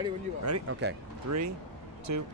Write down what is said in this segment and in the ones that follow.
Ready when you are. Ready? Okay. 3, 2.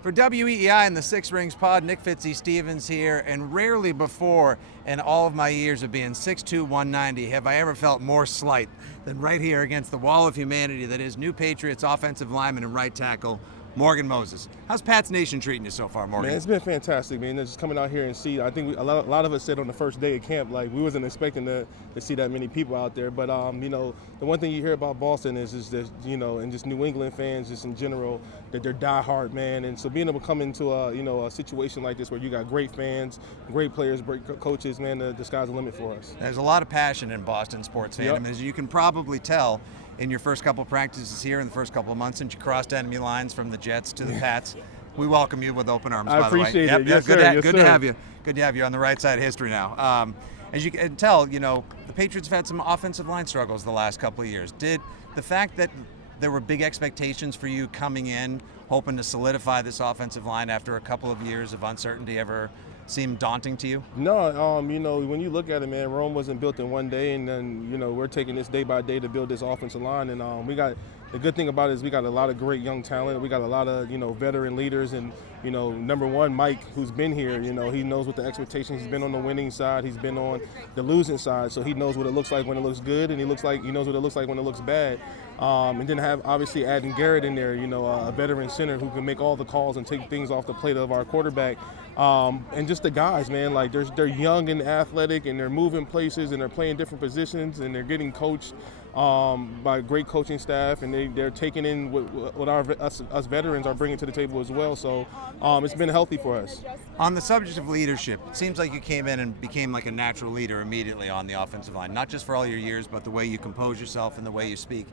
For WEEI and the Six Rings Pod, Nick Fitzy-Stevens here, and rarely before in all of my years of being 6'2", 190 have I ever felt more slight than right here against the wall of humanity that is new Patriots offensive lineman and right tackle, Morgan Moses. How's Pats Nation treating you so far, Morgan? Man, it's been fantastic, man. Just coming out here and see. I think a lot of us said on the first day of camp, like we wasn't expecting to see that many people out there. But the one thing you hear about Boston is that and just New England fans, just in general, that they're diehard, man. And so being able to come into a situation like this where you got great fans, great players, great coaches, man, the sky's the limit for us. There's a lot of passion in Boston sports fandom, Yep. as you can probably tell. In your first couple practices here in the first couple of months since you crossed enemy lines from the Jets to the Pats, we welcome you with open arms, by the way. I appreciate it. Yes, good, sir. Yes, good sir. to have you. Good to have you on the right side of history now. As you can tell, the Patriots have had some offensive line struggles the last couple of years. Did the fact that there were big expectations for you coming in, hoping to solidify this offensive line after a couple of years of uncertainty ever seem daunting to you? No, when you look at it, man, Rome wasn't built in one day, and then, we're taking this day by day to build this offensive line, and the good thing about it is we got a lot of great young talent. We got a lot of, veteran leaders, and, number one, Mike, who's been here, he knows what the expectations. He's been on the winning side. He's been on the losing side, so he knows what it looks like when it looks good, and he knows what it looks like when it looks bad. And then have, obviously, adding Garrett in there, a veteran center who can make all the calls and take things off the plate of our quarterback. And just the guys, man, like they're young and athletic, and they're moving places, and they're playing different positions, and they're getting coached by great coaching staff, and they're taking in what us veterans are bringing to the table as well. So it's been healthy for us. On the subject of leadership, it seems like you came in and became like a natural leader immediately on the offensive line, not just for all your years, but the way you compose yourself and the way you speak.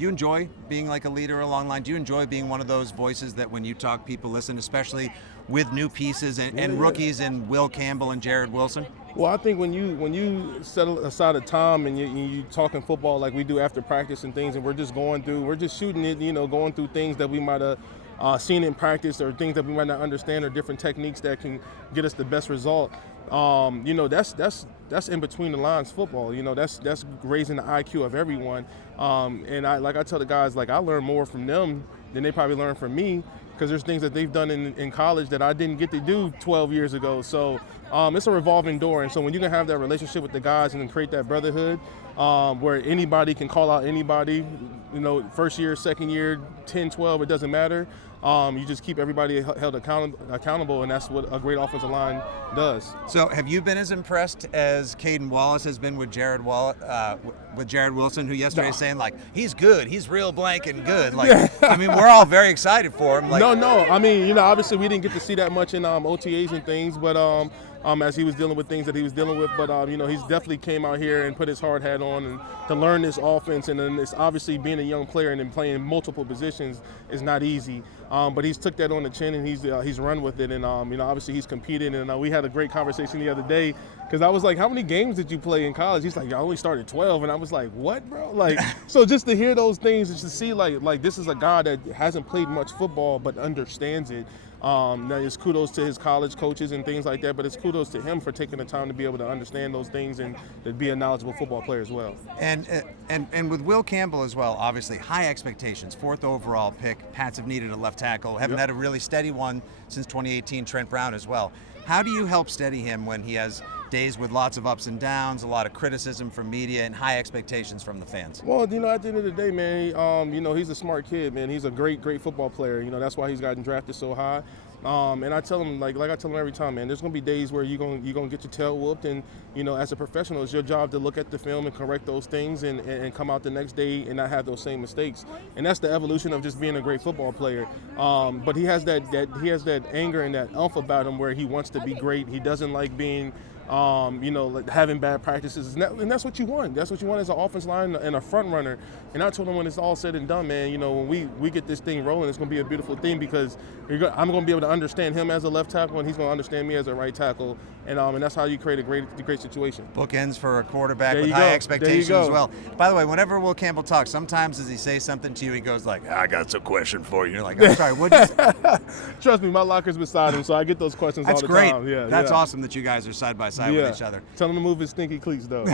You enjoy being like a leader along the line? Do you enjoy being one of those voices that when you talk, people listen, especially with new pieces and rookies and Will Campbell and Jared Wilson? Well, I think when you set aside a time and you talking football like we do after practice and things, and we're just shooting it, going through things that we might have seen in practice, or things that we might not understand, or different techniques that can get us the best result. That's in between the lines football. That's raising the IQ of everyone. And I tell the guys, like, I learn more from them than they probably learn from me, because there's things that they've done in college that I didn't get to do 12 years ago. So it's a revolving door. And so when you can have that relationship with the guys and then create that brotherhood where anybody can call out anybody, first year, second year, 10, 12, it doesn't matter. You just keep everybody held accountable, and that's what a great offensive line does. So have you been as impressed as Caden Wallace has been with Jared Wilson, who yesterday is saying, like, he's good, he's real blank and good? Like, I mean, we're all very excited for him. Like, No. I mean, obviously we didn't get to see that much in OTAs and things, but as he was dealing with things that he was dealing with, but he's definitely came out here and put his hard hat on and to learn this offense, and then it's obviously being a young player and then playing multiple positions is not easy. But he's took that on the chin, and he's run with it, and obviously he's competed. And we had a great conversation the other day, because I was like, "How many games did you play in college?" He's like, "I only started 12," and I was like, "What, bro?" Like, so just to hear those things, just to see like this is a guy that hasn't played much football but understands it. Now it's kudos to his college coaches and things like that, but it's kudos to him for taking the time to be able to understand those things and to be a knowledgeable football player as well. And with Will Campbell as well, obviously high expectations, 4th overall pick. Pats have needed a left tackle, haven't had a really steady one since 2018. Trent Brown as well. How do you help steady him when he has days with lots of ups and downs, a lot of criticism from media, and high expectations from the fans? Well, at the end of the day, man, he's a smart kid, man. He's a great football player. That's why he's gotten drafted so high. And I tell him, like I tell him every time, man, there's going to be days where you're going to get your tail whooped, and, as a professional, it's your job to look at the film and correct those things and come out the next day and not have those same mistakes. And that's the evolution of just being a great football player. But he has that anger and that alpha about him where he wants to be great. He doesn't like being like having bad practices, and that's what you want. That's what you want as an offense line and a front runner. And I told him, when it's all said and done, man, when we get this thing rolling, it's going to be a beautiful thing, because I'm going to be able to understand him as a left tackle, and he's going to understand me as a right tackle, and that's how you create a great situation. Bookends for a quarterback with high expectations as well. By the way, whenever Will Campbell talks, sometimes does he say something to you, he goes like, "I got some question for you." You're like, "I'm sorry, what'd you say?" Trust me, my locker's beside him, so I get those questions all the time. That's great. That's awesome that you guys are side by side. side with each other. Tell him to move his stinky cleats, though.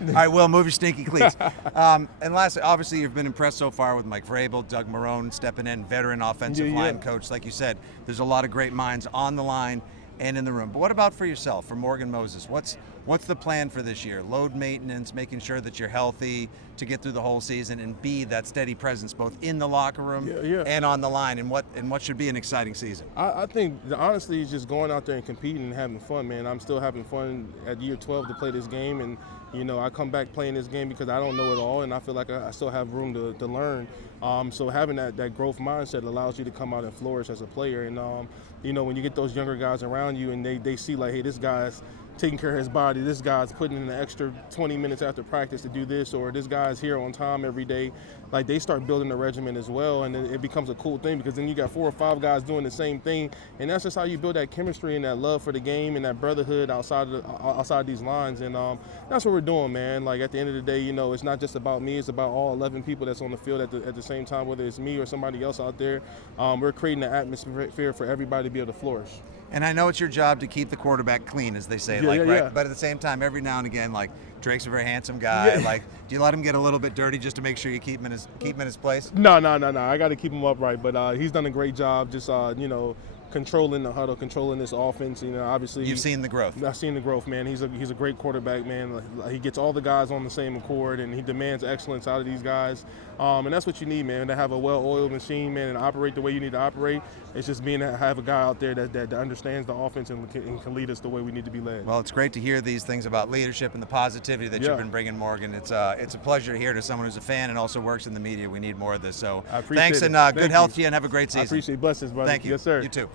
All right, Will, move your stinky cleats. And lastly, obviously, you've been impressed so far with Mike Vrabel, Doug Marrone stepping in, veteran offensive line coach. Like you said, there's a lot of great minds on the line and in the room. But what about for yourself, for Morgan Moses? What's the plan for this year? Load maintenance, making sure that you're healthy to get through the whole season, and be that steady presence both in the locker room and on the line, and what should be an exciting season. I think honestly, it's just going out there and competing and having fun, man. I'm still having fun at year 12 to play this game, and I come back playing this game because I don't know it all, and I feel like I still have room to learn. So having that growth mindset allows you to come out and flourish as a player. And when you get those younger guys around you and they see like, hey, this guy's taking care of his body, this guy's putting in an extra 20 minutes after practice to do this, or this guy's here on time every day, like they start building the regimen as well, and it becomes a cool thing because then you got 4 or 5 guys doing the same thing, and that's just how you build that chemistry and that love for the game and that brotherhood outside these lines. And that's what we're doing, man. Like at the end of the day, it's not just about me, it's about all 11 people that's on the field at the same time, whether it's me or somebody else out there. We're creating an atmosphere for everybody to be able to flourish. And I know it's your job to keep the quarterback clean, as they say, right? But at the same time, every now and again, like Drake's a very handsome guy. Like, do you let him get a little bit dirty just to make sure you keep him in his place? No. I got to keep him upright. But he's done a great job, just controlling the huddle, controlling this offense. Obviously you've seen the growth. I've seen the growth, man. He's a great quarterback, man. He gets all the guys on the same accord, and he demands excellence out of these guys. And that's what you need, man. To have a well-oiled machine, man, and operate the way you need to operate. It's just have a guy out there that understands the offense and can lead us the way we need to be led. Well, it's great to hear these things about leadership and the positivity that you've been bringing, Morgan. It's a pleasure to hear to someone who's a fan and also works in the media. We need more of this. So thanks, and good health to you, and have a great season. I appreciate it. Blessings, brother. Thank you. Yes, sir. You too.